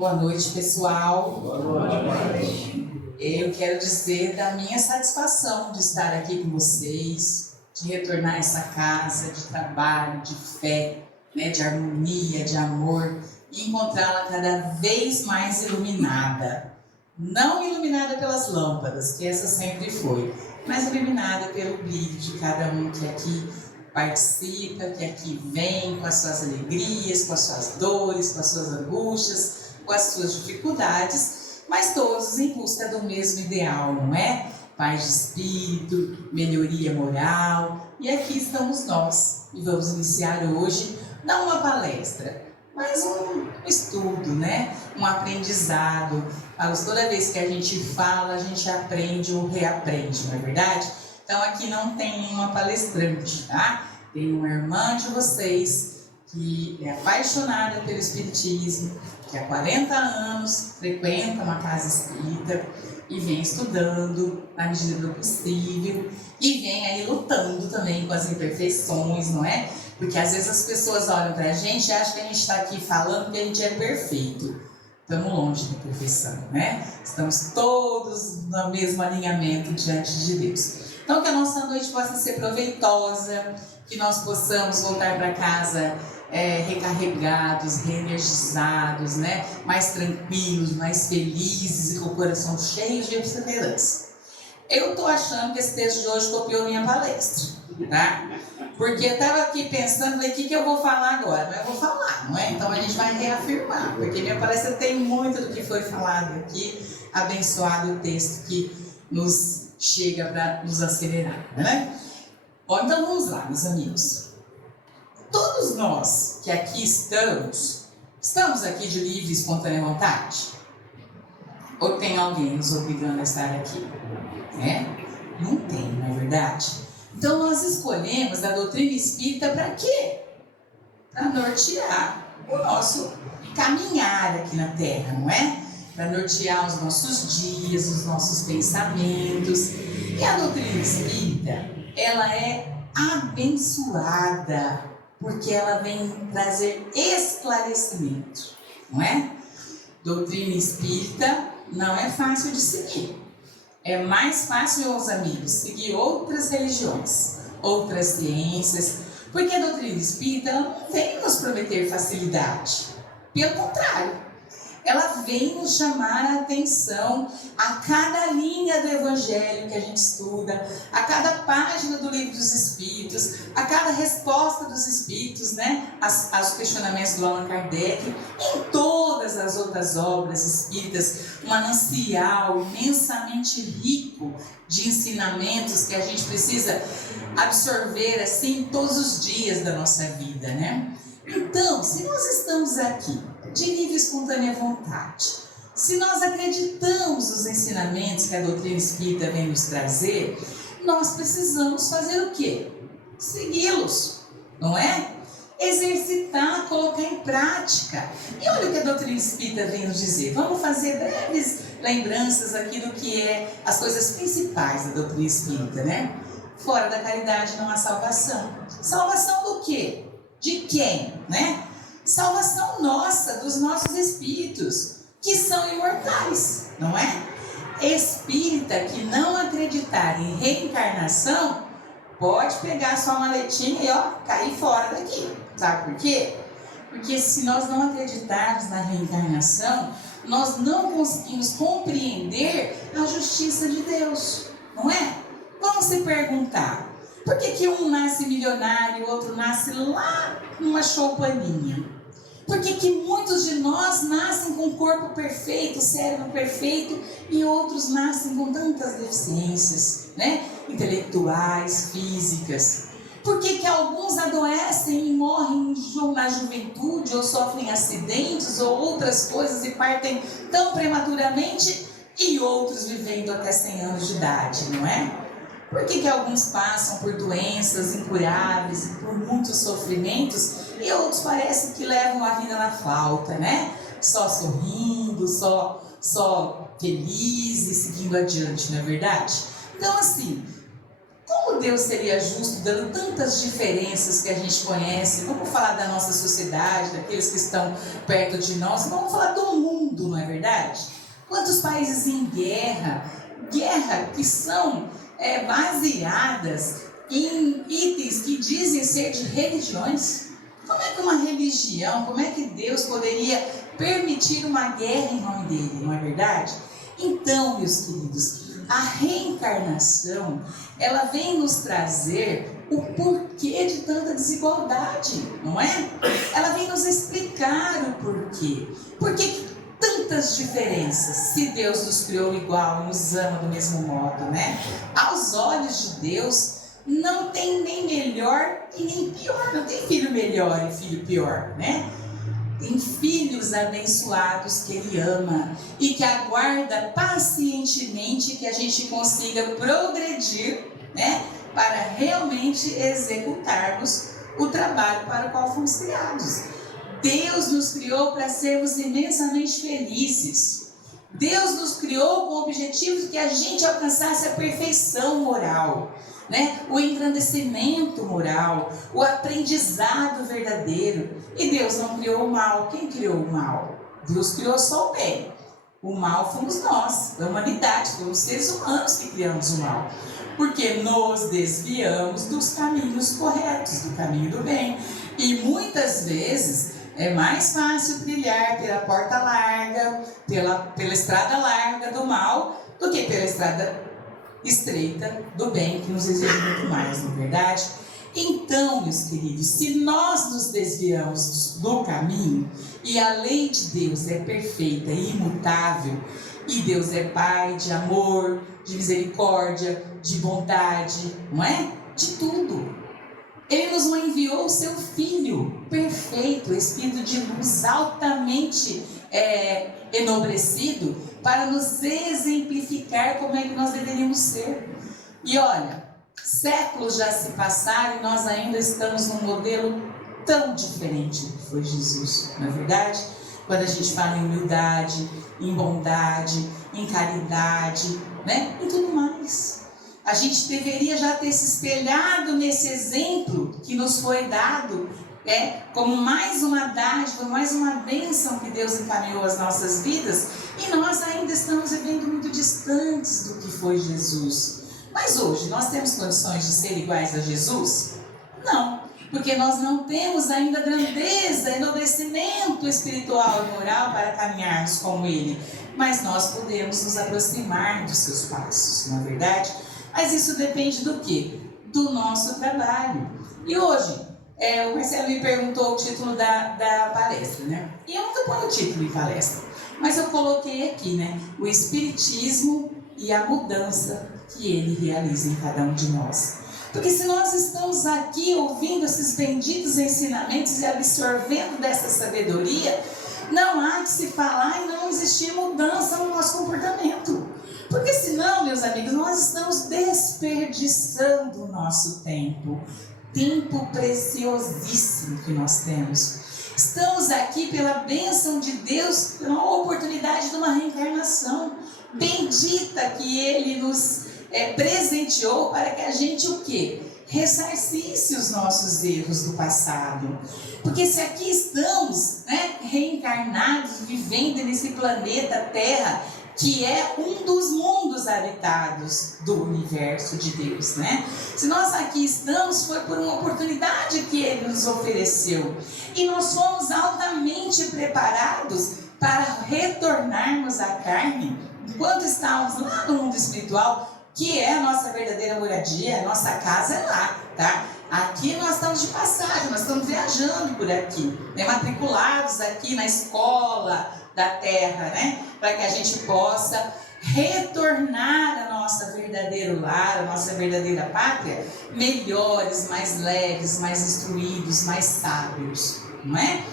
Boa noite, pessoal. Boa noite. Eu quero dizer da minha satisfação de estar aqui com vocês, de retornar a essa casa de trabalho, de fé, né, de harmonia, de amor, e encontrá-la cada vez mais iluminada. Não iluminada pelas lâmpadas, que essa sempre foi, mas iluminada pelo brilho de cada um que aqui participa, que aqui vem com as suas alegrias, com as suas dores, com as suas angústias, com as suas dificuldades, mas todos em busca do mesmo ideal, não é? Paz de espírito, melhoria moral, e aqui estamos nós, e vamos iniciar hoje, não uma palestra, mas um estudo, né? Um aprendizado. Toda vez que a gente fala, a gente aprende ou reaprende, não é verdade? Então aqui não tem nenhuma palestrante, tá? Tem uma irmã de vocês que é apaixonada pelo espiritismo, que há 40 anos frequenta uma casa espírita e vem estudando na medida do possível e vem aí lutando também com as imperfeições, não é? Porque às vezes as pessoas olham pra gente e acham que a gente está aqui falando que a gente é perfeito. Estamos longe da perfeição, né? Estamos todos no mesmo alinhamento diante de Deus. Então que a nossa noite possa ser proveitosa, que nós possamos voltar para casa recarregados, reenergizados, né? Mais tranquilos, mais felizes e com o coração cheio de perseverança. Eu estou achando que esse texto de hoje copiou minha palestra, tá? Porque eu estava aqui pensando, o que eu vou falar agora? Mas eu vou falar, não é? Então a gente vai reafirmar, porque minha palestra tem muito do que foi falado aqui, abençoado o texto que nos chega para nos acelerar, né? Bom, então vamos lá, meus amigos. Todos nós que aqui estamos aqui de livre e espontânea vontade? Ou tem alguém nos obrigando a estar aqui? Não tem, não é verdade? Então nós escolhemos a doutrina espírita para quê? Para nortear o nosso caminhar aqui na Terra, não é? Para nortear os nossos dias, os nossos pensamentos. E a doutrina espírita, ela é abençoada, porque ela vem trazer esclarecimento, não é? Doutrina espírita não é fácil de seguir. É mais fácil, meus amigos, seguir outras religiões, outras ciências, porque a doutrina espírita ela não vem nos prometer facilidade. Pelo contrário, ela vem nos chamar a atenção a cada linha do Evangelho que a gente estuda, a cada página do Livro dos Espíritos, a cada resposta dos Espíritos, né, aos questionamentos do Allan Kardec, em todas as outras obras espíritas, um manancial imensamente rico de ensinamentos que a gente precisa absorver assim todos os dias da nossa vida, né? Então, se nós estamos aqui de livre e espontânea vontade, se nós acreditamos nos ensinamentos que a doutrina espírita vem nos trazer, nós precisamos fazer o quê? Segui-los, não é? Exercitar, colocar em prática. E olha o que a doutrina espírita vem nos dizer. Vamos fazer breves lembranças aqui do que é as coisas principais da doutrina espírita, né? Fora da caridade não há salvação. Salvação do quê? De quem, né? Salvação nossa, dos nossos espíritos, que são imortais, não é? Espírita que não acreditar em reencarnação, pode pegar sua maletinha e cair fora daqui. Sabe por quê? Porque se nós não acreditarmos na reencarnação, nós não conseguimos compreender a justiça de Deus, não é? Vamos se perguntar, por que um nasce milionário e o outro nasce lá numa choupaninha? Por que muitos de nós nascem com o corpo perfeito, cérebro perfeito, e outros nascem com tantas deficiências, né? Intelectuais, físicas? Por que alguns adoecem e morrem na juventude, ou sofrem acidentes, ou outras coisas e partem tão prematuramente, e outros vivendo até 100 anos de idade, não é? Por que alguns passam por doenças incuráveis, por muitos sofrimentos, e outros parecem que levam a vida na flauta, né? Só sorrindo, só felizes, seguindo adiante, não é verdade? Então, assim, como Deus seria justo, dando tantas diferenças que a gente conhece? Vamos falar da nossa sociedade, daqueles que estão perto de nós, vamos falar do mundo mundo, não é verdade? Quantos países em guerra que são baseadas em itens que dizem ser de religiões. Como é que uma religião, como é que Deus poderia permitir uma guerra em nome dele, não é verdade? Então, meus queridos, a reencarnação, ela vem nos trazer o porquê de tanta desigualdade, não é? Ela vem nos explicar o porquê. Por que tantas diferenças, se Deus nos criou igual e nos ama do mesmo modo, né? Aos olhos de Deus, não tem nem melhor e nem pior, não tem filho melhor e filho pior, né? Tem filhos abençoados que Ele ama e que aguarda pacientemente que a gente consiga progredir, né? Para realmente executarmos o trabalho para o qual fomos criados. Deus nos criou para sermos imensamente felizes. Deus nos criou com o objetivo de que a gente alcançasse a perfeição moral, né? O engrandecimento moral, o aprendizado verdadeiro. E Deus não criou o mal. Quem criou o mal? Deus criou só o bem. O mal fomos nós, a humanidade, fomos seres humanos que criamos o mal. Porque nos desviamos dos caminhos corretos, do caminho do bem. E muitas vezes é mais fácil trilhar pela porta larga, pela estrada larga do mal, do que pela estrada estreita do bem, que nos exige muito mais, não é verdade? Então, meus queridos, se nós nos desviamos do caminho, e a lei de Deus é perfeita e imutável, e Deus é Pai de amor, de misericórdia, de bondade, não é? De tudo. Ele nos enviou o seu Filho perfeito, Espírito de luz altamente enobrecido, para nos exemplificar como é que nós deveríamos ser. E olha, séculos já se passaram e nós ainda estamos num modelo tão diferente do que foi Jesus, não é verdade? Quando a gente fala em humildade, em bondade, em caridade, né? E tudo mais. A gente deveria já ter se espelhado nesse exemplo que nos foi dado, como mais uma dádiva, mais uma bênção que Deus encaminhou às nossas vidas, e nós ainda estamos vivendo muito distantes do que foi Jesus. Mas hoje, nós temos condições de ser iguais a Jesus? Não, porque nós não temos ainda grandeza, enobrecimento espiritual e moral para caminharmos como Ele, mas nós podemos nos aproximar dos seus passos, não é verdade? Mas isso depende do quê? Do nosso trabalho. E hoje, o Marcelo me perguntou o título da palestra, né? E eu nunca ponho o título em palestra, mas eu coloquei aqui, né? O Espiritismo e a mudança que ele realiza em cada um de nós. Porque se nós estamos aqui ouvindo esses benditos ensinamentos e absorvendo dessa sabedoria, não há que se falar e não existir mudança no nosso comportamento. Porque senão, meus amigos, nós estamos desperdiçando o nosso tempo. Tempo preciosíssimo que nós temos. Estamos aqui pela bênção de Deus, pela oportunidade de uma reencarnação bendita que Ele nos presenteou para que a gente o quê? Ressarcisse os nossos erros do passado. Porque se aqui estamos, né, reencarnados, vivendo nesse planeta Terra, que é um dos mundos habitados do universo de Deus, né? Se nós aqui estamos, foi por uma oportunidade que Ele nos ofereceu. E nós fomos altamente preparados para retornarmos à carne, enquanto estávamos lá no mundo espiritual, que é a nossa verdadeira moradia, a nossa casa é lá, tá? Aqui nós estamos de passagem, nós estamos viajando por aqui, né? Matriculados aqui na escola da terra, né? Para que a gente possa retornar ao nosso verdadeiro lar, a nossa verdadeira pátria, melhores, mais leves, mais instruídos, mais sábios, não é?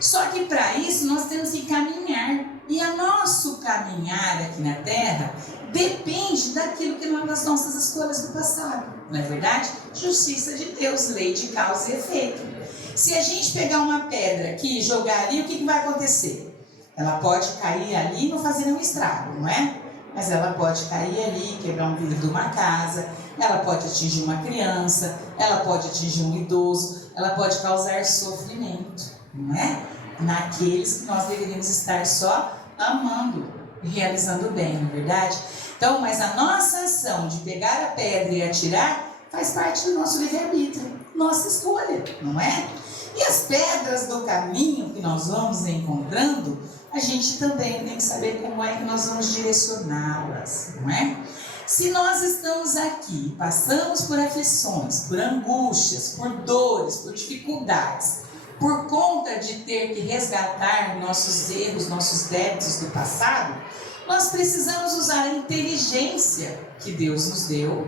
Só que para isso nós temos que caminhar, e o nosso caminhar aqui na terra depende daquilo que nós, das nossas escolhas do passado, não é verdade? Justiça de Deus, lei de causa e efeito. Se a gente pegar uma pedra aqui e jogar ali, o que vai acontecer? Ela pode cair ali e não fazer nenhum estrago, não é? Mas ela pode cair ali, quebrar um vidro de uma casa, ela pode atingir uma criança, ela pode atingir um idoso, ela pode causar sofrimento, não é? Naqueles que nós deveríamos estar só amando, realizando o bem, não é verdade? Então, mas a nossa ação de pegar a pedra e atirar faz parte do nosso livre-arbítrio, nossa escolha, não é? E as pedras do caminho que nós vamos encontrando, a gente também tem que saber como é que nós vamos direcioná-las, não é? Se nós estamos aqui, passamos por aflições, por angústias, por dores, por dificuldades, por conta de ter que resgatar nossos erros, nossos débitos do passado, nós precisamos usar a inteligência que Deus nos deu.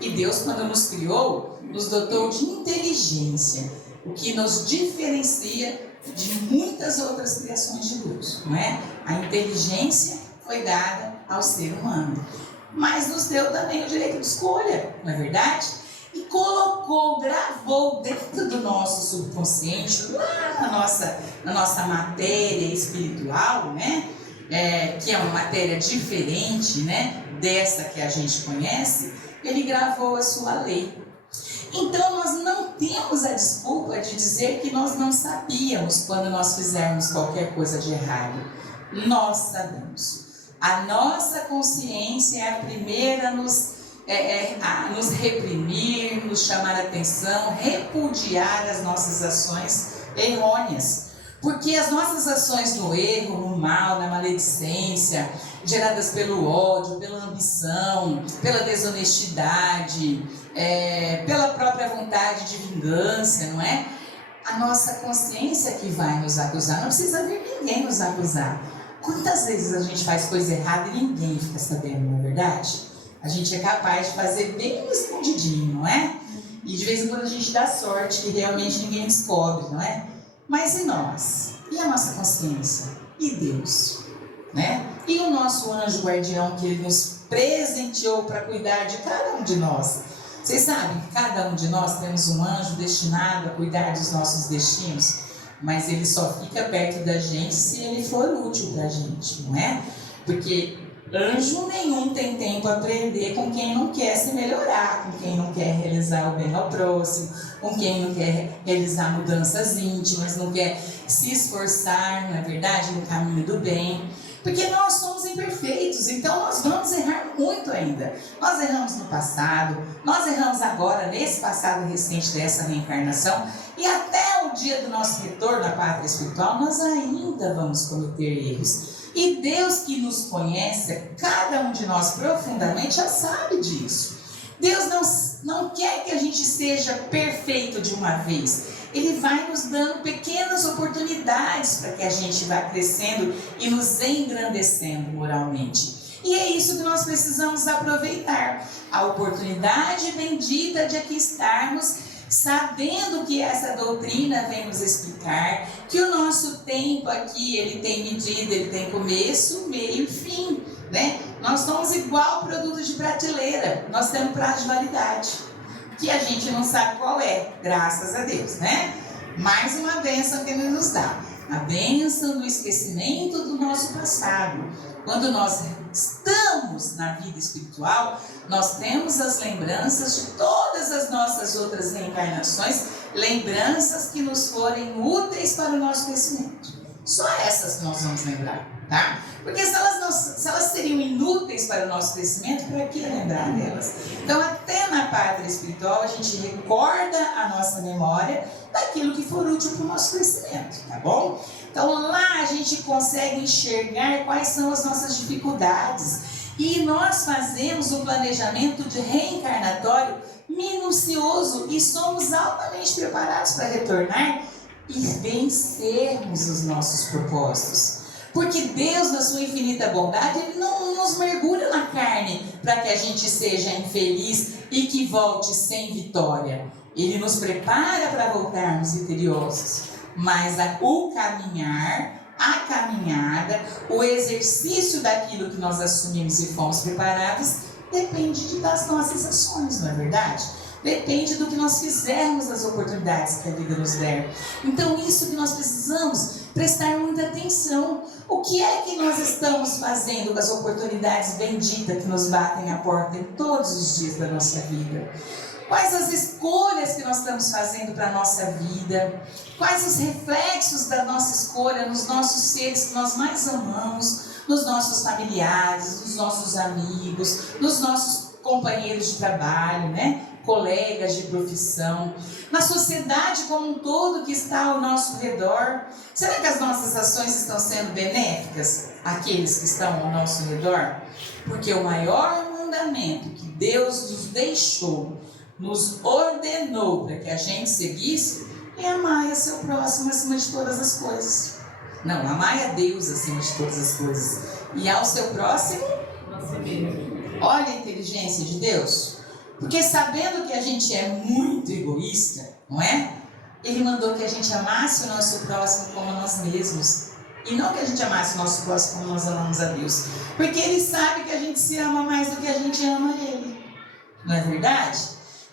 E Deus, quando nos criou, nos dotou de inteligência, o que nos diferencia de muitas outras criações de Deus, não é? A inteligência foi dada ao ser humano, mas nos deu também o direito de escolha, não é verdade? E colocou, gravou dentro do nosso subconsciente, lá na nossa matéria espiritual, né? Que é uma matéria diferente, né? Dessa que a gente conhece, ele gravou a sua lei. Então nós não temos a desculpa de dizer que nós não sabíamos quando nós fizermos qualquer coisa de errado. Nós sabemos. A nossa consciência é a primeira a nos reprimir, nos chamar a atenção, repudiar as nossas ações errôneas. Porque as nossas ações no erro, no mal, na maledicência, geradas pelo ódio, pela ambição, pela desonestidade, pela própria vontade de vingança, não é? A nossa consciência que vai nos acusar, não precisa vir ninguém nos acusar. Quantas vezes a gente faz coisa errada e ninguém fica sabendo, não é verdade? A gente é capaz de fazer bem escondidinho, não é? E de vez em quando a gente dá sorte que realmente ninguém descobre, não é? Mas e nós? E a nossa consciência? E Deus? Né? E o nosso anjo guardião que ele nos presenteou para cuidar de cada um de nós? Vocês sabem que cada um de nós temos um anjo destinado a cuidar dos nossos destinos, mas ele só fica perto da gente se ele for útil para a gente, não é? Porque anjo nenhum tem tempo a aprender com quem não quer se melhorar, com quem não quer realizar o bem ao próximo, com quem não quer realizar mudanças íntimas, não quer se esforçar, não é verdade, no caminho do bem. Porque nós somos imperfeitos, então nós vamos errar muito ainda. Nós erramos no passado, nós erramos agora, nesse passado recente dessa reencarnação, e até o dia do nosso retorno à pátria espiritual, nós ainda vamos cometer erros. E Deus que nos conhece, cada um de nós profundamente, já sabe disso. Deus não quer que a gente seja perfeito de uma vez. Ele vai nos dando pequenas oportunidades para que a gente vá crescendo e nos engrandecendo moralmente. E é isso que nós precisamos aproveitar. A oportunidade bendita de aqui estarmos, sabendo que essa doutrina vem nos explicar, que o nosso tempo aqui, ele tem medida, ele tem começo, meio e fim, né? Nós somos igual produto de prateleira, nós temos prazo de validade, que a gente não sabe qual é, graças a Deus, né? Mais uma bênção que Ele nos dá, a bênção do esquecimento do nosso passado. Quando nós estamos na vida espiritual, nós temos as lembranças de todas as nossas outras reencarnações, lembranças que nos forem úteis para o nosso crescimento. Só essas que nós vamos lembrar, tá? Porque se elas seriam inúteis para o nosso crescimento, para que lembrar delas? Então, até na pátria espiritual, a gente recorda a nossa memória daquilo que for útil para o nosso crescimento, tá bom? Então, lá a gente consegue enxergar quais são as nossas dificuldades e nós fazemos o planejamento de reencarnatório minucioso e somos altamente preparados para retornar e vencermos os nossos propósitos. Porque Deus, na sua infinita bondade, Ele não nos mergulha na carne para que a gente seja infeliz e que volte sem vitória. Ele nos prepara para voltarmos vitoriosos. Mas o caminhar, a caminhada, o exercício daquilo que nós assumimos e fomos preparados, depende das nossas ações, não é verdade? Depende do que nós fizermos das oportunidades que a vida nos der. Então, isso que nós precisamos prestar muita atenção. O que é que nós estamos fazendo com as oportunidades benditas que nos batem à porta em todos os dias da nossa vida? Quais as escolhas que nós estamos fazendo para a nossa vida? Quais os reflexos da nossa escolha nos nossos seres que nós mais amamos? nos nossos familiares, nos nossos amigos, nos nossos companheiros de trabalho, né? Colegas de profissão, na sociedade como um todo que está ao nosso redor. Será que as nossas ações estão sendo benéficas àqueles que estão ao nosso redor? Porque o maior mandamento que Deus nos deixou, nos ordenou para que a gente seguisse, é amar a seu próximo acima de todas as coisas. Não, amar a Deus acima de todas as coisas. E ao seu próximo, olha a inteligência de Deus. Porque sabendo que a gente é muito egoísta, não é? Ele mandou que a gente amasse o nosso próximo como nós mesmos. E não que a gente amasse o nosso próximo como nós amamos a Deus. Porque Ele sabe que a gente se ama mais do que a gente ama Ele. Não é verdade?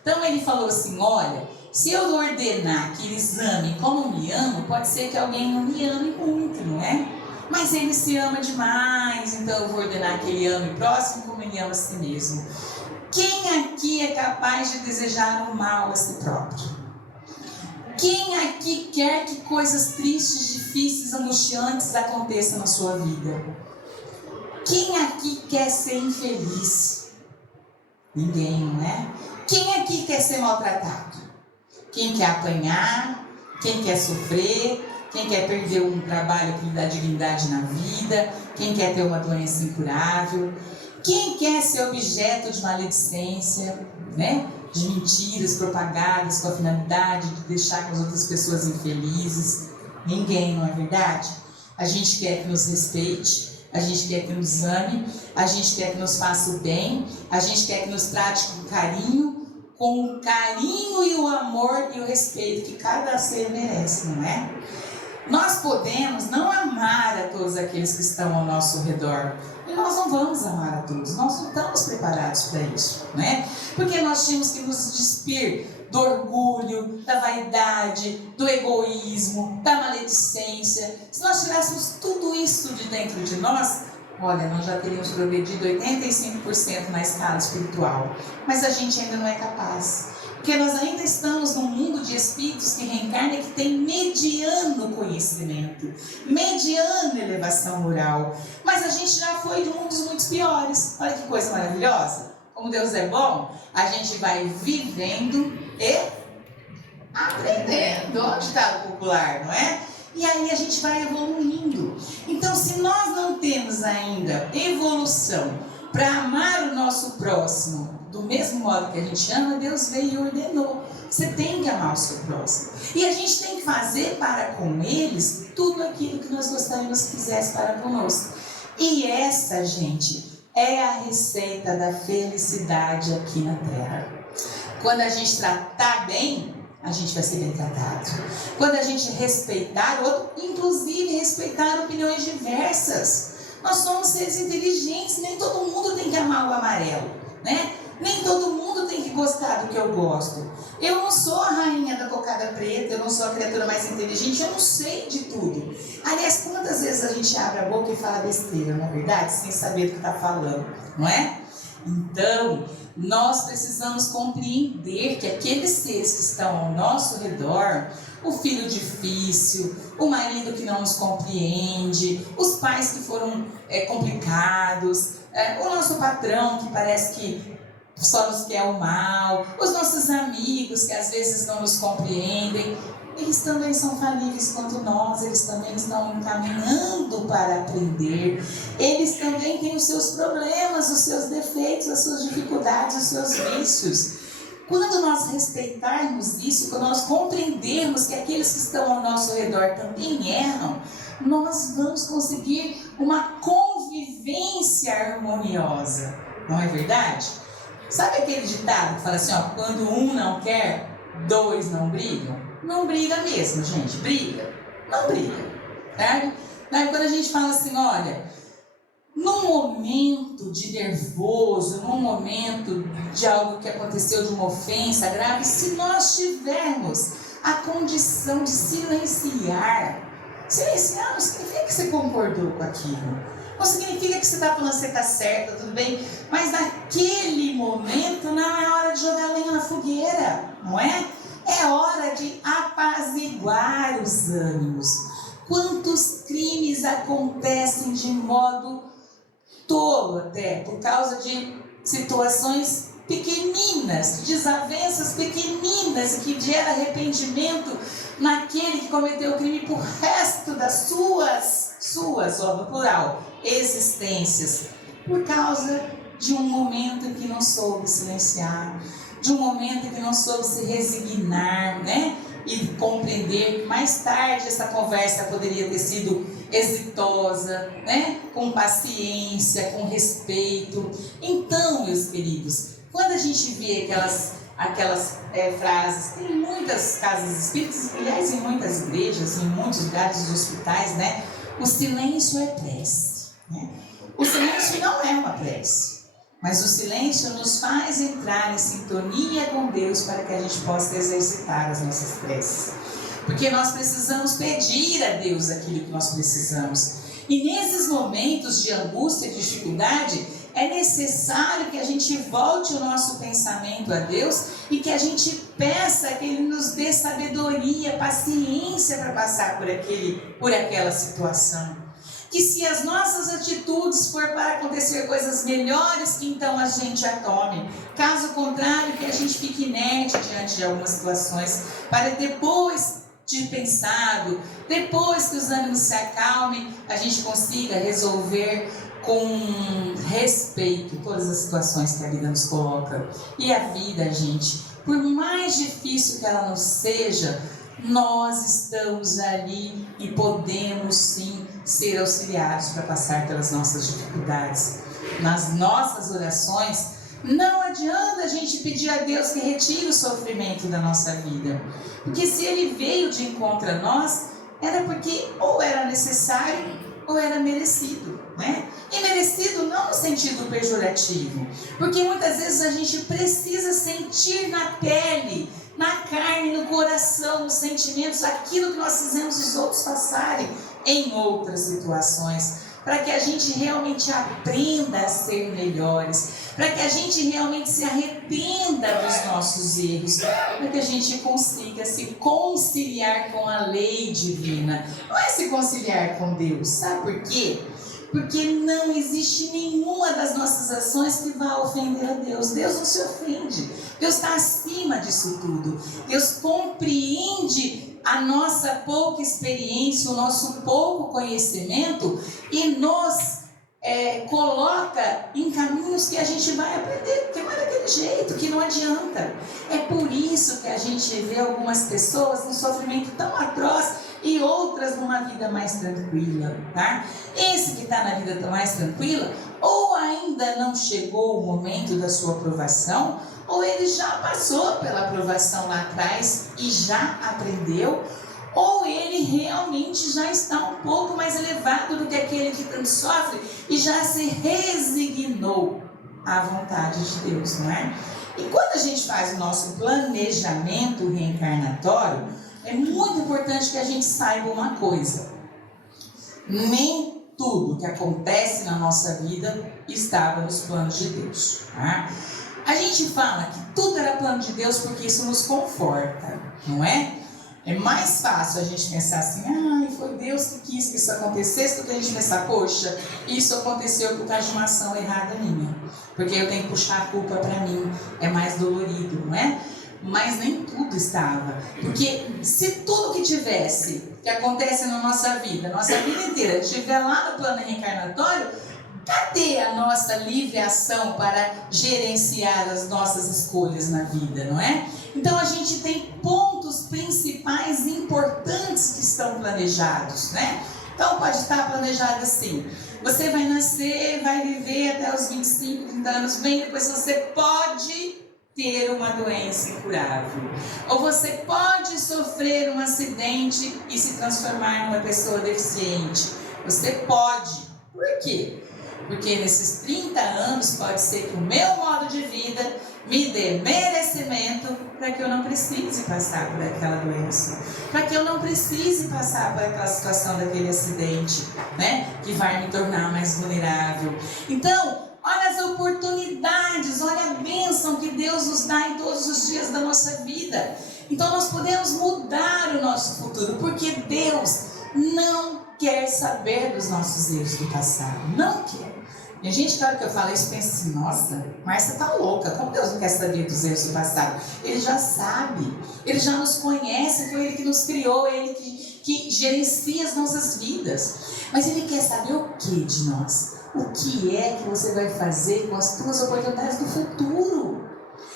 Então Ele falou assim, olha, se eu ordenar que eles amem como me amam, pode ser que alguém não me ame muito, não é? Mas Ele se ama demais, então eu vou ordenar que Ele ame o próximo como Ele ama a si mesmo. Quem aqui é capaz de desejar o mal a si próprio? Quem aqui quer que coisas tristes, difíceis, angustiantes aconteçam na sua vida? Quem aqui quer ser infeliz? Ninguém, não é? Quem aqui quer ser maltratado? Quem quer apanhar? Quem quer sofrer? Quem quer perder um trabalho que lhe dá dignidade na vida? Quem quer ter uma doença incurável? Quem quer ser objeto de maledicência, né? De mentiras propagadas com a finalidade de deixar as outras pessoas infelizes? Ninguém, não é verdade? A gente quer que nos respeite, a gente quer que nos ame, a gente quer que nos faça o bem, a gente quer que nos trate com o carinho e o amor e o respeito que cada ser merece, não é? Nós podemos não amar a todos aqueles que estão ao nosso redor. E nós não vamos amar a todos. Nós não estamos preparados para isso, né? Porque nós tínhamos que nos despir do orgulho, da vaidade, do egoísmo, da maledicência. Se nós tirássemos tudo isso de dentro de nós, olha, nós já teríamos progredido 85% na escala espiritual. Mas a gente ainda não é capaz. Porque nós ainda estamos num mundo de espíritos que reencarna e que tem mediano conhecimento, mediana elevação moral. Mas a gente já foi de mundos muito piores. Olha que coisa maravilhosa. Como Deus é bom, a gente vai vivendo e aprendendo. Onde está o popular, não é? E aí a gente vai evoluindo. Então, se nós não temos ainda evolução para amar o nosso próximo do mesmo modo que a gente ama, Deus veio e ordenou. Você tem que amar o seu próximo. E a gente tem que fazer para com eles tudo aquilo que nós gostaríamos que fizesse para conosco. E essa, gente, é a receita da felicidade aqui na Terra. Quando a gente tratar bem, a gente vai ser bem tratado. Quando a gente respeitar o outro, inclusive respeitar opiniões diversas. Nós somos seres inteligentes, nem todo mundo tem que amar o amarelo, né? Nem todo mundo tem que gostar do que eu gosto. Eu não sou a rainha da cocada preta, eu não sou a criatura mais inteligente, eu não sei de tudo. Aliás, quantas vezes a gente abre a boca e fala besteira, não é verdade? Sem saber o que está falando, não é? Então, nós precisamos compreender que aqueles seres que estão ao nosso redor, o filho difícil, o marido que não nos compreende, os pais que foram complicados, o nosso patrão que parece que só nos quer o mal, os nossos amigos que às vezes não nos compreendem, eles também são falíveis quanto nós, eles também estão encaminhando para aprender, eles também têm os seus problemas, os seus defeitos, as suas dificuldades, os seus vícios. Quando nós respeitarmos isso, quando nós compreendermos que aqueles que estão ao nosso redor também erram, nós vamos conseguir uma convivência harmoniosa, não é verdade? Sabe aquele ditado que fala assim, ó, quando um não quer, dois não brigam? Não briga mesmo, gente, briga, não briga, certo? Daí quando a gente fala assim, olha, num momento de nervoso, num momento de algo que aconteceu, de uma ofensa grave, se nós tivermos a condição de silenciar não significa que você concordou com aquilo. Não significa que você está falando que você está certa, tudo bem, mas naquele momento não é hora de jogar lenha na fogueira, não é? É hora de apaziguar os ânimos. Quantos crimes acontecem de modo tolo até, por causa de situações pequeninas, desavenças pequeninas, que gera arrependimento naquele que cometeu o crime por resto das suas, ó, no plural, existências, por causa de um momento que não soube silenciar, de um momento que não soube se resignar, né? E compreender que mais tarde essa conversa poderia ter sido exitosa, né? Com paciência, com respeito. Então, meus queridos, quando a gente vê aquelas frases, tem muitas casas espíritas, aliás, em muitas igrejas, em muitos lugares dos hospitais, né? O silêncio é prece, né? O silêncio não é uma prece, mas o silêncio nos faz entrar em sintonia com Deus para que a gente possa exercitar as nossas preces. Porque nós precisamos pedir a Deus aquilo que nós precisamos. E nesses momentos de angústia e dificuldade, é necessário que a gente volte o nosso pensamento a Deus e que a gente peça que Ele nos dê sabedoria, paciência para passar por aquela situação. Que se as nossas atitudes for para acontecer coisas melhores, que então a gente a tome. Caso contrário, que a gente fique inerte diante de algumas situações, para depois de pensado, depois que os ânimos se acalmem, a gente consiga resolver com respeito todas as situações que a vida nos coloca. E a vida, gente, por mais difícil que ela não seja, nós estamos ali e podemos sim ser auxiliados para passar pelas nossas dificuldades. Nas nossas orações, não adianta a gente pedir a Deus que retire o sofrimento da nossa vida, porque se Ele veio de encontro a nós, era porque ou era necessário ou era merecido, né? E merecido não no sentido pejorativo, porque muitas vezes a gente precisa sentir na pele, na carne, no coração, nos sentimentos, aquilo que nós fizemos os outros passarem em outras situações, para que a gente realmente aprenda a ser melhores, para que a gente realmente se arrependa dos nossos erros, para que a gente consiga se conciliar com a lei divina. Não é se conciliar com Deus, sabe por quê? Porque não existe nenhuma das nossas ações que vá ofender a Deus. Deus não se ofende. Deus está acima disso tudo. Deus compreende a nossa pouca experiência, o nosso pouco conhecimento e nos coloca em caminhos que a gente vai aprender, porque não é daquele jeito, que não adianta. É por isso que a gente vê algumas pessoas num sofrimento tão atroz e outras numa vida mais tranquila, tá? Esse que está na vida mais tranquila, ou ainda não chegou o momento da sua aprovação, ou ele já passou pela aprovação lá atrás e já aprendeu, ou ele realmente já está um pouco mais elevado do que aquele que tanto sofre e já se resignou à vontade de Deus, não é? E quando a gente faz o nosso planejamento reencarnatório, é muito importante que a gente saiba uma coisa: nem tudo que acontece na nossa vida estava nos planos de Deus, tá? A gente fala que tudo era plano de Deus porque isso nos conforta, não é? É mais fácil a gente pensar assim, foi Deus que quis que isso acontecesse, do que a gente pensar, poxa, isso aconteceu por causa de uma ação errada minha, porque eu tenho que puxar a culpa para mim, é mais dolorido, não é? Mas nem tudo estava, porque se tudo que tivesse, que acontece na nossa vida inteira, estiver lá no plano reencarnatório, cadê a nossa livre ação para gerenciar as nossas escolhas na vida, não é? Então a gente tem pontos principais importantes que estão planejados, né? Então pode estar planejado assim: você vai nascer, vai viver até os 25, 30 anos, bem, depois você pode ter uma doença incurável, ou você pode sofrer um acidente e se transformar numa pessoa deficiente. Você pode. Por quê? Porque nesses 30 anos pode ser que o meu modo de vida me dê merecimento para que eu não precise passar por aquela doença, para que eu não precise passar por aquela situação daquele acidente, né, que vai me tornar mais vulnerável. Então, olha as oportunidades, olha a bênção que Deus nos dá em todos os dias da nossa vida. Então nós podemos mudar o nosso futuro, porque Deus não quer saber dos nossos erros do passado. Não quer. Tem gente que, na hora que eu falo isso, pensa assim: nossa, Márcia tá louca. Como Deus não quer saber dos erros do passado? Ele já sabe. Ele já nos conhece. Foi Ele que nos criou. É Ele que gerencia as nossas vidas. Mas Ele quer saber o que de nós? O que é que você vai fazer com as tuas oportunidades do futuro?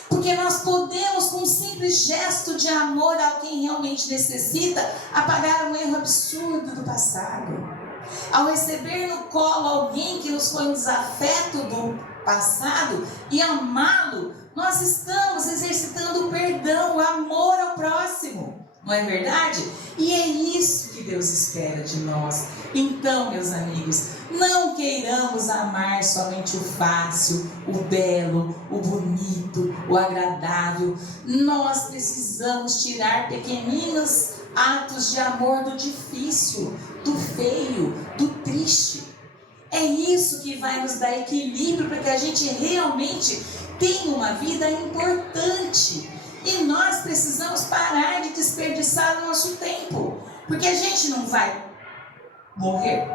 Porque nós podemos, com um simples gesto de amor a quem realmente necessita, apagar um erro absurdo do passado. Ao receber no colo alguém que nos foi um desafeto do passado e amá-lo, nós estamos exercitando o perdão, o amor ao próximo. Não é verdade? E é isso que Deus espera de nós. Então, meus amigos, não queiramos amar somente o fácil, o belo, o bonito, o agradável. Nós precisamos tirar pequeninos atos de amor do difícil, do feio, do triste. É isso que vai nos dar equilíbrio para que a gente realmente tenha uma vida importante. E nós precisamos parar de desperdiçar o nosso tempo, porque a gente não vai morrer.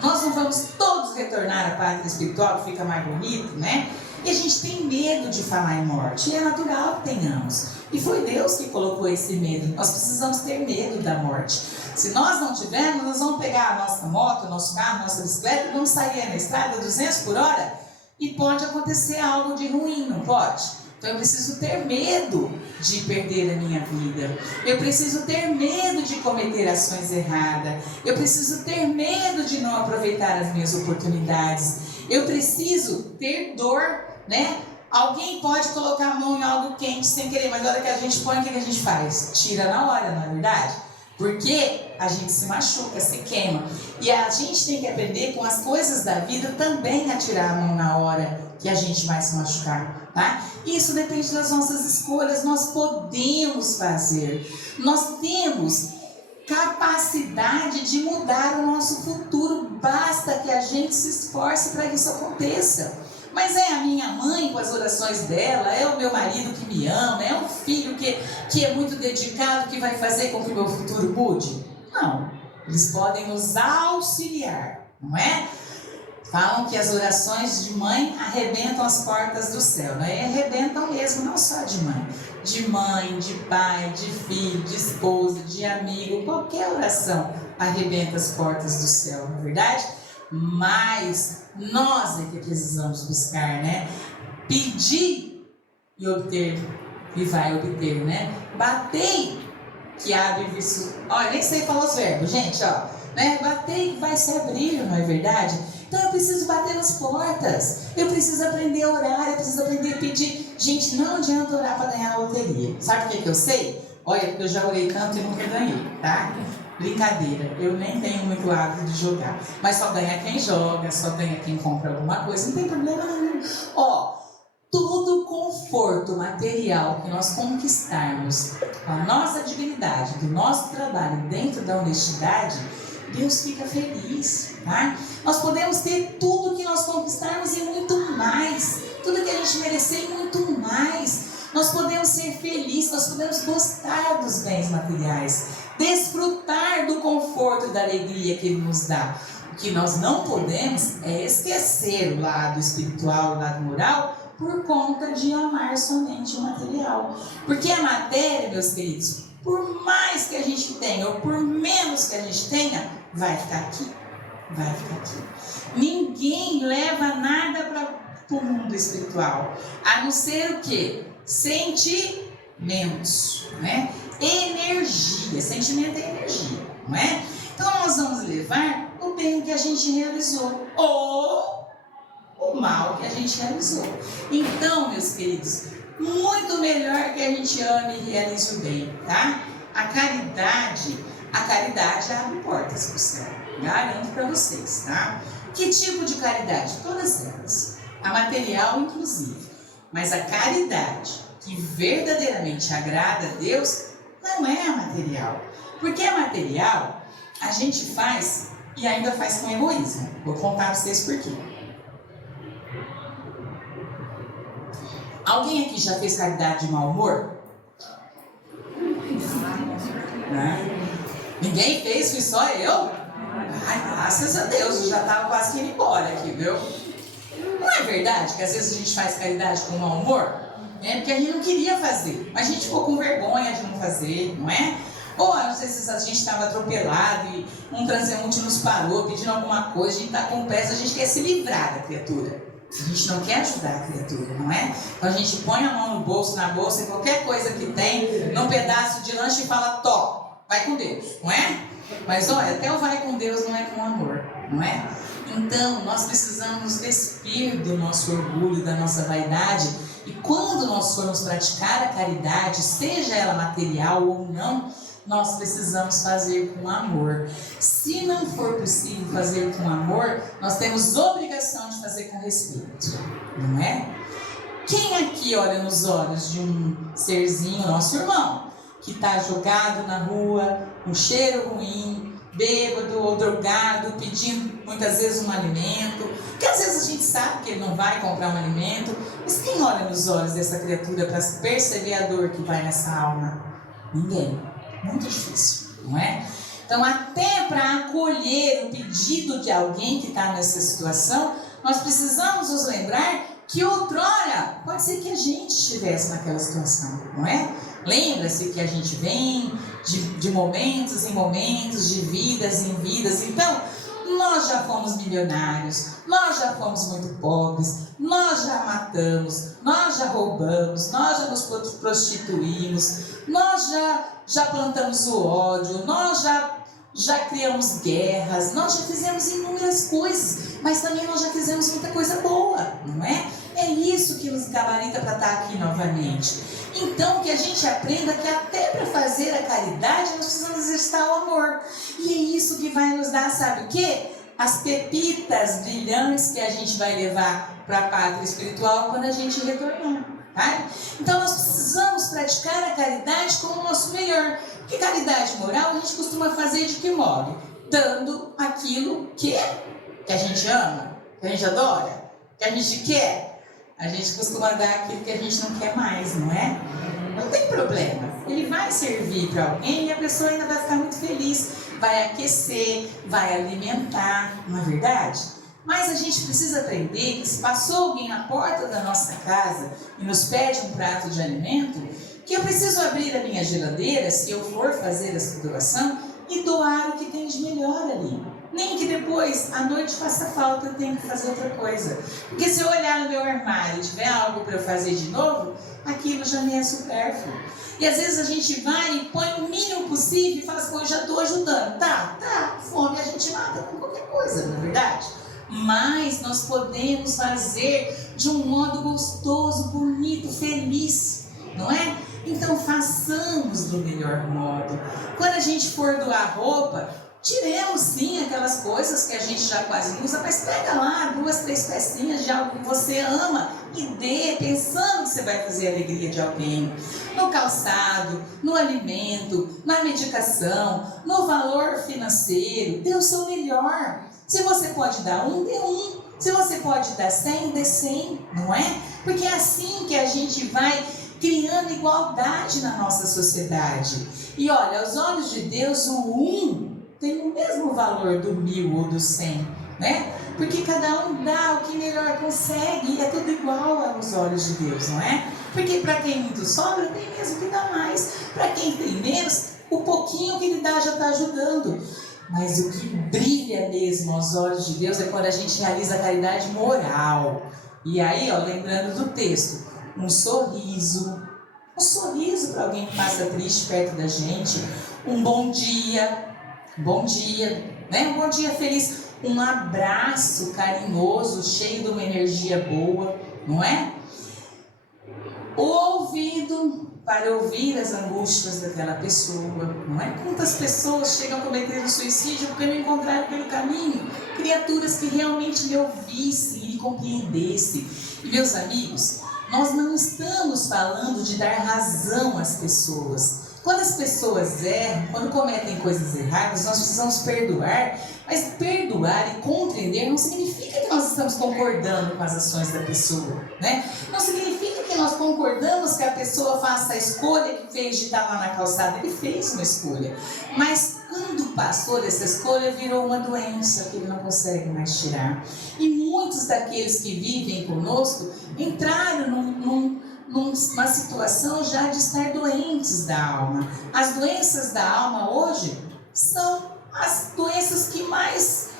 Nós não vamos todos retornar à pátria espiritual, que fica mais bonito, né? E a gente tem medo de falar em morte, e é natural que tenhamos. E foi Deus que colocou esse medo. Nós precisamos ter medo da morte. Se nós não tivermos, nós vamos pegar a nossa moto, o nosso carro, a nossa bicicleta, vamos sair na estrada a 200 por hora e pode acontecer algo de ruim, não pode? Então eu preciso ter medo de perder a minha vida. Eu preciso ter medo de cometer ações erradas. Eu preciso ter medo de não aproveitar as minhas oportunidades. Eu preciso ter dor, né? Alguém pode colocar a mão em algo quente sem querer, mas na hora que a gente põe, o que a gente faz? Tira na hora, não é verdade? Porque a gente se machuca, se queima. E a gente tem que aprender com as coisas da vida também a tirar a mão na hora que a gente vai se machucar, tá? Isso depende das nossas escolhas. Nós podemos fazer. Nós temos capacidade de mudar o nosso futuro. Basta que a gente se esforce para que isso aconteça. Mas é a minha mãe com as orações dela, é o meu marido que me ama, é um filho que é muito dedicado que vai fazer com que o meu futuro mude? Não. Eles podem nos auxiliar, não é? Falam que as orações de mãe arrebentam as portas do céu, não é? Arrebentam mesmo, não só de mãe, de pai, de filho, de esposa, de amigo, qualquer oração arrebenta as portas do céu, não é verdade? Mas nós é que precisamos buscar, né? Pedir e obter, e vai obter, né? Batei que abre visto. Olha, nem sei falar os verbos, gente, ó. Né? Batei que vai se abrir, não é verdade? Então eu preciso bater nas portas. Eu preciso aprender a orar, eu preciso aprender a pedir. Gente, não adianta orar para ganhar a loteria. Sabe por que eu sei? Olha, porque eu já orei tanto e nunca ganhei, tá? Brincadeira, eu nem tenho muito hábito de jogar. Mas só ganha quem joga, só ganha quem compra alguma coisa, não tem problema nenhum. Ó, todo conforto material que nós conquistarmos com a nossa dignidade, do nosso trabalho dentro da honestidade, Deus fica feliz, tá? Nós podemos ter tudo que nós conquistarmos e muito mais. Tudo que a gente merecer e muito mais. Nós podemos ser felizes, nós podemos gostar dos bens materiais, desfrutar do conforto e da alegria que Ele nos dá. O que nós não podemos é esquecer o lado espiritual, o lado moral, por conta de amar somente o material. Porque a matéria, meus queridos, por mais que a gente tenha, ou por menos que a gente tenha, vai ficar aqui. Vai ficar aqui. Ninguém leva nada para o mundo espiritual, a não ser o quê? Sentimentos, né? Energia. Sentimento é energia, não é? Então nós vamos levar o bem que a gente realizou ou o mal que a gente realizou. Então, meus queridos, muito melhor que a gente ame e realize o bem, tá? A caridade abre portas para o céu. Garanto para vocês, tá? Que tipo de caridade? Todas elas. A material, inclusive. Mas a caridade que verdadeiramente agrada a Deus não é a material. Porque a material a gente faz e ainda faz com egoísmo. Vou contar para vocês por quê. Alguém aqui já fez caridade de mau humor? Não. Ninguém fez, fui só eu? Ai, graças a Deus, eu já estava quase indo embora aqui, viu? Não é verdade que às vezes a gente faz caridade com mau humor? É porque a gente não queria fazer, mas a gente ficou com vergonha de não fazer, não é? Ou às vezes a gente estava atropelado e um transeunte nos parou pedindo alguma coisa, a gente está com pressa, a gente quer se livrar da criatura. A gente não quer ajudar a criatura, não é? Então a gente põe a mão no bolso, na bolsa, em qualquer coisa que tem, num pedaço de lanche e fala, tó, vai com Deus, não é? Mas olha, até o vai com Deus não é com amor, não é? Então nós precisamos despir do nosso orgulho, da nossa vaidade, e quando nós formos praticar a caridade, seja ela material ou não, nós precisamos fazer com amor. Se não for possível fazer com amor, nós temos obrigação de fazer com respeito, não é? Quem aqui olha nos olhos de um serzinho, nosso irmão, que está jogado na rua, com cheiro ruim, bêbado ou drogado, pedindo muitas vezes um alimento, que às vezes a gente sabe que ele não vai comprar um alimento, mas quem olha nos olhos dessa criatura para perceber a dor que vai nessa alma? Ninguém. Muito difícil, não é? Então, até para acolher o pedido de alguém que está nessa situação, nós precisamos nos lembrar que outrora pode ser que a gente estivesse naquela situação, não é? Lembra-se que a gente vem de momentos em momentos, de vidas em vidas. Então, nós já fomos milionários, nós já fomos muito pobres, nós já matamos, nós já roubamos, nós já nos prostituímos, nós já plantamos o ódio, nós já criamos guerras, nós já fizemos inúmeras coisas, mas também nós já fizemos muita coisa boa, não é? É isso que nos gabarita para estar aqui novamente. Então, que a gente aprenda que até para fazer a caridade, nós precisamos exercitar o amor. E é isso que vai nos dar, sabe o quê? As pepitas brilhantes que a gente vai levar para a pátria espiritual quando a gente retornar. Tá? Então, nós precisamos praticar a caridade como o nosso melhor. Porque caridade moral a gente costuma fazer de que modo? Dando aquilo que a gente ama, que a gente adora, que a gente quer. A gente costuma dar aquilo que a gente não quer mais, não é? Não tem problema. Ele vai servir para alguém e a pessoa ainda vai ficar muito feliz. Vai aquecer, vai alimentar, não é verdade? Mas a gente precisa aprender que se passou alguém na porta da nossa casa e nos pede um prato de alimento, que eu preciso abrir a minha geladeira, se eu for fazer essa doação, e doar o que tem de melhor ali. Nem que depois, à noite, faça falta, eu tenho que fazer outra coisa. Porque se eu olhar no meu armário e tiver algo para eu fazer de novo, aquilo já me é supérfluo. E às vezes a gente vai e põe o mínimo possível e fala assim, eu já estou ajudando. Tá, fome a gente mata com qualquer coisa, não é verdade? Mas nós podemos fazer de um modo gostoso, bonito, feliz, não é? Então façamos do melhor modo. Quando a gente for doar roupa, tiremos sim aquelas coisas que a gente já quase não usa, mas pega lá 2, 3 pecinhas de algo que você ama e dê, pensando que você vai fazer a alegria de alguém. No calçado, no alimento, na medicação, no valor financeiro, dê o seu melhor. Se você pode dar um, dê um. Se você pode dar 100, dê 100, não é? Porque é assim que a gente vai criando igualdade na nossa sociedade. E olha, aos olhos de Deus, o 1 tem o mesmo valor do 1000 ou do 100, né? Porque cada um dá o que melhor consegue e é tudo igual aos olhos de Deus, não é? Porque para quem muito sobra, tem mesmo que dar mais. Para quem tem menos, o pouquinho que ele dá já está ajudando. Mas o que brilha mesmo aos olhos de Deus é quando a gente realiza a caridade moral. E aí, ó, lembrando do texto, um sorriso para alguém que passa triste perto da gente, um bom dia, né? Um bom dia feliz, um abraço carinhoso, cheio de uma energia boa, não é? O ouvido para ouvir as angústias daquela pessoa, não é? Quantas pessoas chegam a cometer suicídio porque não encontraram pelo caminho criaturas que realmente me ouvissem e compreendessem. E meus amigos, nós não estamos falando de dar razão às pessoas. Quando as pessoas erram, quando cometem coisas erradas, nós precisamos perdoar. Mas perdoar e compreender não significa que nós estamos concordando com as ações da pessoa, né? Não significa que que nós concordamos que a pessoa faça a escolha que fez de estar lá na calçada. Ele fez uma escolha. Mas quando passou dessa escolha, virou uma doença que ele não consegue mais tirar. E muitos daqueles que vivem conosco entraram numa situação já de estar doentes da alma. As doenças da alma hoje são as doenças que mais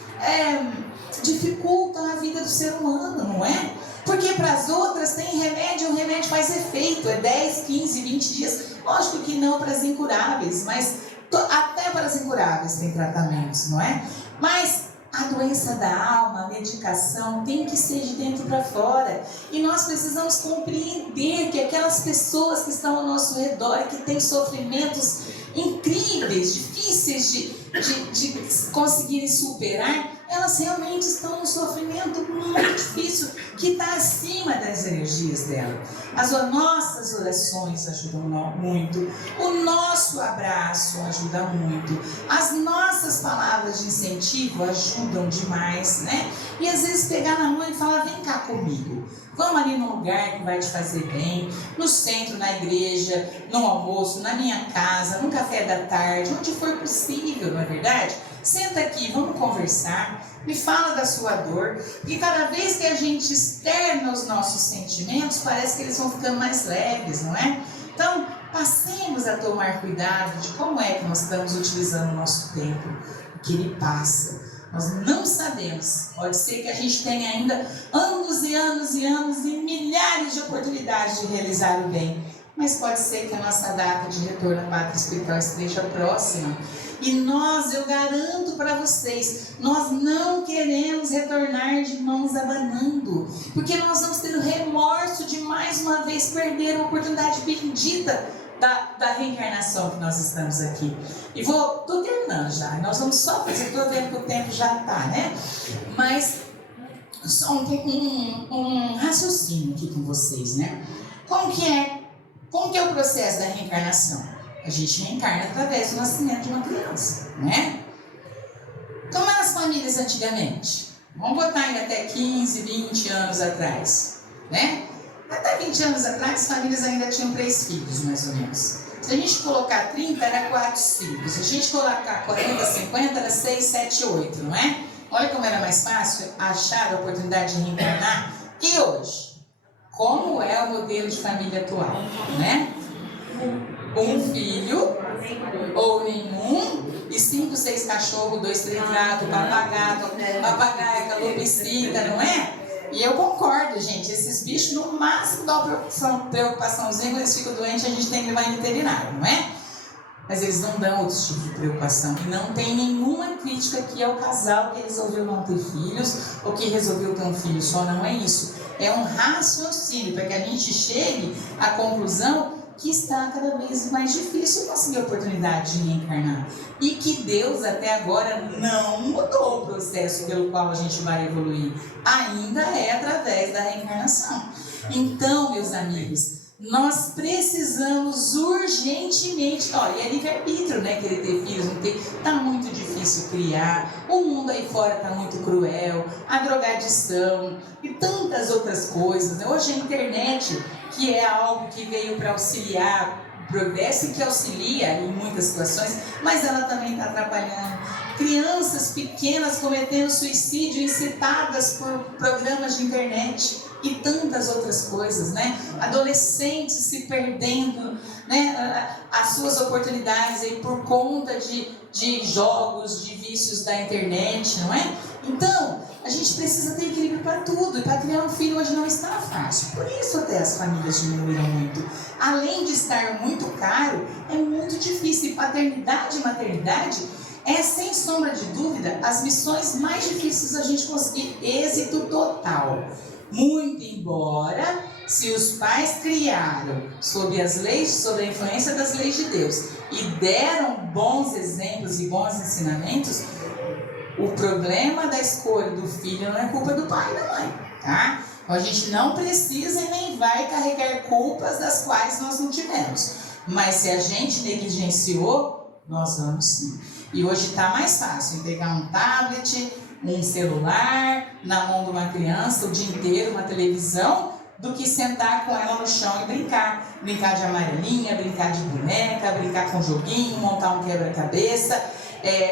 dificultam a vida do ser humano, não é? Porque para as outras tem remédio, o remédio faz efeito, é 10, 15, 20 dias. Lógico que não para as incuráveis, mas até para as incuráveis tem tratamentos, não é? Mas a doença da alma, a medicação tem que ser de dentro para fora. E nós precisamos compreender que aquelas pessoas que estão ao nosso redor e que têm sofrimentos incríveis, difíceis de conseguirem superar, elas realmente estão num sofrimento muito difícil, que está acima das energias dela. As nossas orações ajudam muito, o nosso abraço ajuda muito, as nossas palavras de incentivo ajudam demais, né? E às vezes pegar na mão e falar, vem cá comigo, vamos ali num lugar que vai te fazer bem, no centro, na igreja, no almoço, na minha casa, no café da tarde, onde for possível, não é verdade? Senta aqui, vamos conversar, me fala da sua dor, porque cada vez que a gente externa os nossos sentimentos, parece que eles vão ficando mais leves, não é? Então, passemos a tomar cuidado de como é que nós estamos utilizando o nosso tempo, porque ele passa. Nós não sabemos, pode ser que a gente tenha ainda anos e anos e anos e milhares de oportunidades de realizar o bem, mas pode ser que a nossa data de retorno à pátria espiritual esteja próxima. E nós, eu garanto para vocês, nós não queremos retornar de mãos abanando, porque nós vamos ter o remorso de mais uma vez perder a oportunidade bendita da reencarnação que nós estamos aqui. E estou terminando já, nós vamos só fazer, estou vendo que o tempo já está, né? Mas só um raciocínio aqui com vocês, né? Como que é o processo da reencarnação? A gente reencarna através do nascimento de uma criança, né? Como eram as famílias antigamente? Vamos botar ainda até 15, 20 anos atrás, né? Até 20 anos atrás, as famílias ainda tinham 3 filhos, mais ou menos. Se a gente colocar 30, era 4 filhos. Se a gente colocar 40, 50, era 6, 7, 8, não é? Olha como era mais fácil achar a oportunidade de reencarnar. E hoje? Como é o modelo de família atual, né? Um filho, ou nenhum, e 5, 6 cachorros, 2, 3 gatos, papagaio, calopsita, não é? E eu concordo, gente, esses bichos no máximo dão preocupaçãozinha, quando eles ficam doentes, a gente tem que levar em veterinário, não é? Mas eles não dão outro tipo de preocupação. E não tem nenhuma crítica aqui ao casal que resolveu não ter filhos, ou que resolveu ter um filho só, não é isso. É um raciocínio, para que a gente chegue à conclusão que está cada vez mais difícil conseguir a oportunidade de reencarnar. E que Deus até agora não mudou o processo pelo qual a gente vai evoluir. Ainda é através da reencarnação. Então, meus amigos, nós precisamos urgentemente, olha, é livre-arbítrio, né, querer ter filhos, não ter, tá muito difícil criar, o mundo aí fora tá muito cruel, a drogadição e tantas outras coisas, né? Hoje a internet, que é algo que veio para auxiliar o progresso e que auxilia em muitas situações, mas ela também está atrapalhando. Crianças pequenas cometendo suicídio incitadas por programas de internet e tantas outras coisas, né? Adolescentes se perdendo, né? As suas oportunidades aí por conta de jogos, de vícios da internet, não é? Então, a gente precisa ter equilíbrio para tudo, e para criar um filho hoje não está fácil. Por isso até as famílias diminuíram muito. Além de estar muito caro, é muito difícil. E paternidade e maternidade é, sem sombra de dúvida, as missões mais difíceis da gente conseguir êxito total. Muito embora, se os pais criaram sob as leis, sob a influência das leis de Deus e deram bons exemplos e bons ensinamentos, o problema da escolha do filho não é culpa do pai e da mãe, tá? Então a gente não precisa e nem vai carregar culpas das quais nós não tivemos. Mas se a gente negligenciou, nós vamos sim. E hoje está mais fácil pegar um tablet, um celular na mão de uma criança o dia inteiro, uma televisão, do que sentar com ela no chão e brincar. Brincar de amarelinha, brincar de boneca, brincar com joguinho, montar um quebra-cabeça,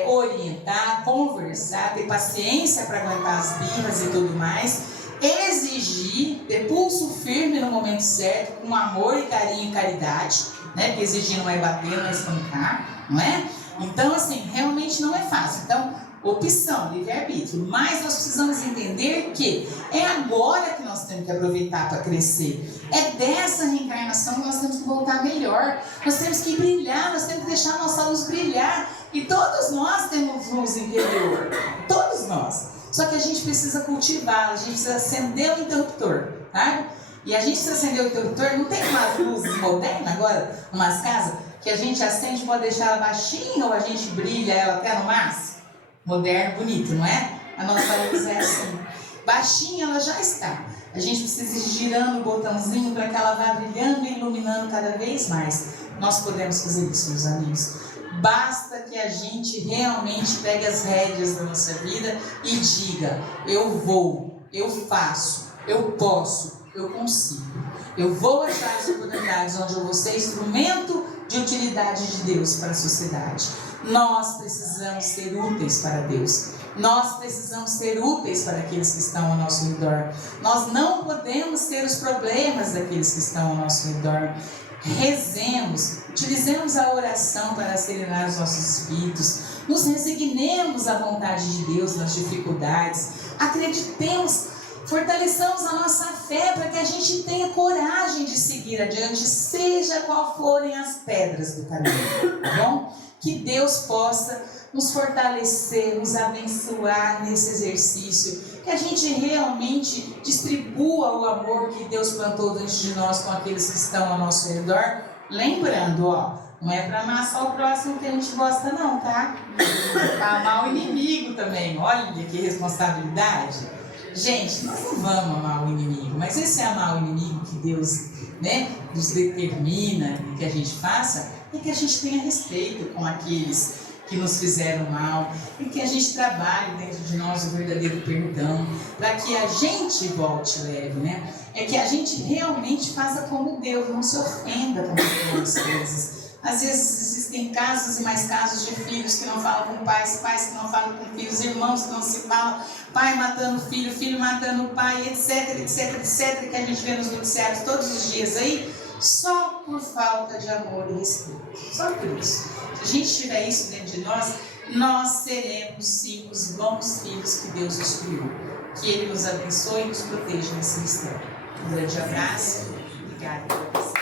orientar, conversar, ter paciência para aguentar as birras e tudo mais, exigir, ter pulso firme no momento certo, com amor e carinho e caridade, né? Porque exigir não é bater, não é espancar, não é? Então, assim, realmente não é fácil. Então, opção, livre-arbítrio. Mas nós precisamos entender que é agora que nós temos que aproveitar para crescer. É dessa reencarnação que nós temos que voltar melhor. Nós temos que brilhar, nós temos que deixar a nossa luz brilhar. E todos nós temos luz interior. Todos nós. Só que a gente precisa cultivá-la, a gente precisa acender o interruptor, tá? E a gente precisa acender o interruptor, não tem umas luzes modernas agora, umas casas, que a gente acende, pode deixar ela baixinha ou a gente brilha ela até no máximo? Moderno, bonito, não é? A nossa luz é assim. Baixinha ela já está. A gente precisa ir girando o botãozinho para que ela vá brilhando e iluminando cada vez mais. Nós podemos fazer isso, meus amigos. Basta que a gente realmente pegue as rédeas da nossa vida e diga: eu vou, eu faço, eu posso, eu consigo. Eu vou achar as oportunidades onde eu vou ser instrumento de utilidade de Deus para a sociedade. Nós precisamos ser úteis para Deus. Nós precisamos ser úteis para aqueles que estão ao nosso redor. Nós não podemos ter os problemas daqueles que estão ao nosso redor. Rezemos, utilizemos a oração para serenar os nossos espíritos, nos resignemos à vontade de Deus nas dificuldades, acreditemos, fortaleçamos a nossa fé para que a gente tenha coragem de seguir adiante, seja qual forem as pedras do caminho, tá bom? Que Deus possa nos fortalecer, nos abençoar nesse exercício, que a gente realmente distribua o amor que Deus plantou dentro de nós com aqueles que estão ao nosso redor. Lembrando, não é para amar só o próximo que a gente gosta não, tá? Para amar o inimigo também, olha que responsabilidade. Gente, nós não vamos amar o inimigo, mas esse amar o inimigo que Deus, nos determina e que a gente faça, é que a gente tenha respeito com aqueles que nos fizeram mal, e que a gente trabalhe dentro de nós o verdadeiro perdão, para que a gente volte leve, É que a gente realmente faça como Deus, não se ofenda com pequenas coisas. Às vezes existem casos e mais casos de filhos que não falam com pais, pais que não falam com filhos, irmãos que não se falam, pai matando filho, filho matando pai, etc, etc, etc, que a gente vê nos noticiários todos os dias aí, só por falta de amor e respeito. Só por isso. Se a gente tiver isso dentro de nós, nós seremos sim os bons filhos que Deus nos criou. Que Ele nos abençoe e nos proteja nesse mistério. Um grande abraço. Obrigada por você.